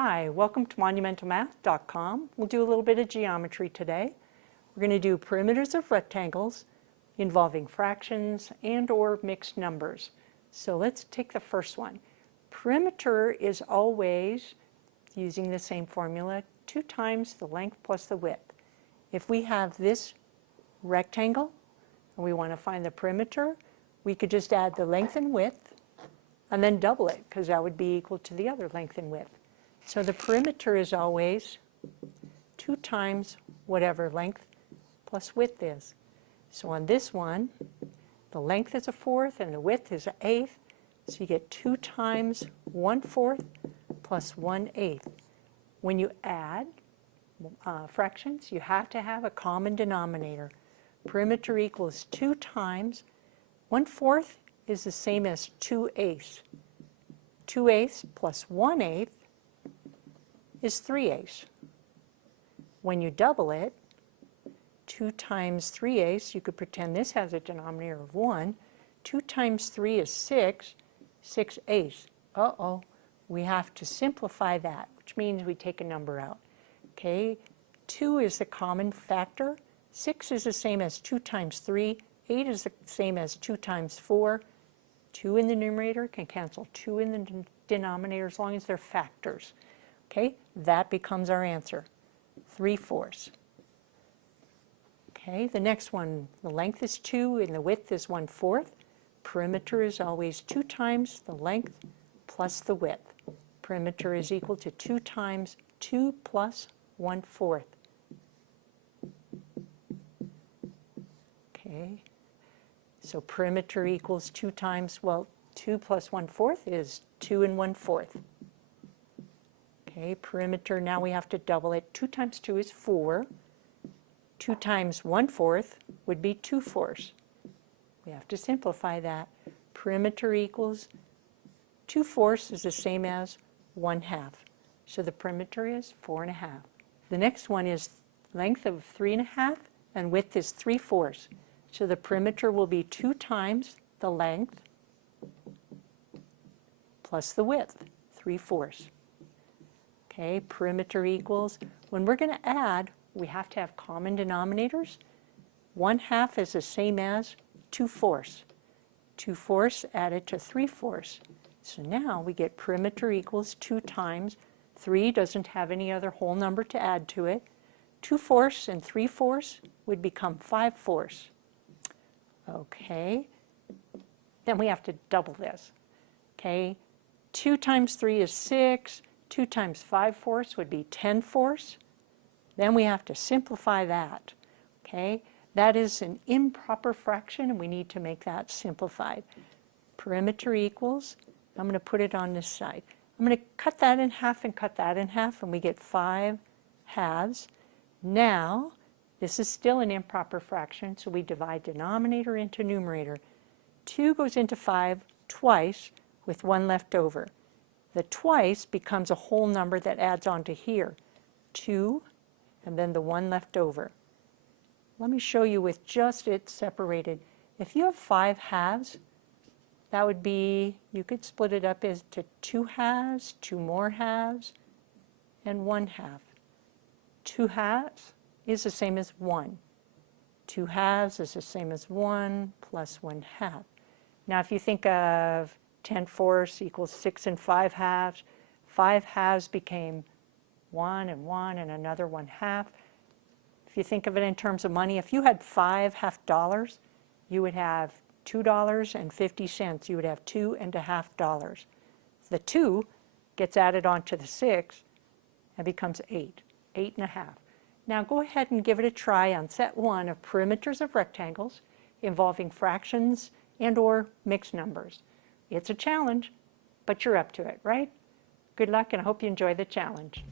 Hi, welcome to monumentalmath.com. We'll do a little bit of geometry today. We're going to do perimeters of rectangles involving fractions and or mixed numbers. So let's take the first one. Perimeter is always, using the same formula, 2 times the length plus the width. If we have this rectangle and we want to find the perimeter, we could just add the length and width and then double it, because that would be equal to the other length and width. So the perimeter is always 2 times whatever length plus width is. So on this one, the length is 1/4 and the width is 1/8. So you get 2 times 1/4 plus 1/8. When you add fractions, you have to have a common denominator. Perimeter equals 2 times 1/4 is the same as 2/8. 2/8 plus 1/8 is 3/8. When you double it, 2 times 3/8, you could pretend this has a denominator of 1. 2 times 3 is 6, 6/8. Uh-oh, we have to simplify that, which means we take a number out. Okay, 2 is the common factor. 6 is the same as 2 times 3. 8 is the same as 2 times 4. 2 in the numerator can cancel 2 in the denominator as long as they're factors. Okay, that becomes our answer, 3/4. Okay, the next one, the length is 2 and the width is 1/4. Perimeter is always 2 times the length plus the width. Perimeter is equal to 2 times 2 plus 1/4. Okay, so perimeter equals 2 times, well, 2 plus 1/4 is 2 and 1/4. Okay, perimeter, now we have to double it. 2 times 2 is 4. 2 times 1/4 would be 2/4. We have to simplify that. Perimeter equals 2/4 is the same as 1/2. So the perimeter is 4.5. The next one is length of 3.5 and width is 3/4. So the perimeter will be 2 times the length plus the width, 3/4. Okay, perimeter equals, when we're going to add, we have to have common denominators. 1/2 is the same as 2/4. 2/4 added to 3/4. So now we get perimeter equals 2 times, 3 doesn't have any other whole number to add to it. 2/4 and 3/4 would become 5/4. Okay, then we have to double this. Okay, 2 times 3 is 6. 2 times 5/4 would be 10/4. Then we have to simplify that. Okay, that is an improper fraction and we need to make that simplified. Perimeter equals, I'm going to put it on this side. I'm going to cut that in half and cut that in half and we get 5/2. Now, this is still an improper fraction, so we divide denominator into numerator. 2 goes into 5 twice with 1 left over. The twice becomes a whole number that adds on to here. 2 and then the 1 left over. Let me show you with just it separated. If you have 5/2, that would be, you could split it up into 2/2, 2 more halves, and 1/2. 2/2 is the same as 1. 2/2 is the same as 1 plus 1/2. Now if you think of 10/4 equals 6 and 5/2, 5/2 became 1 and 1 and another 1/2. If you think of it in terms of money, if you had 5 $half, you would have $2.50. You would have $2.50. The 2 gets added onto the 6 and becomes 8, 8.5. Now go ahead and give it a try on set 1 of perimeters of rectangles involving fractions and or mixed numbers. It's a challenge, but you're up to it, right? Good luck and I hope you enjoy the challenge.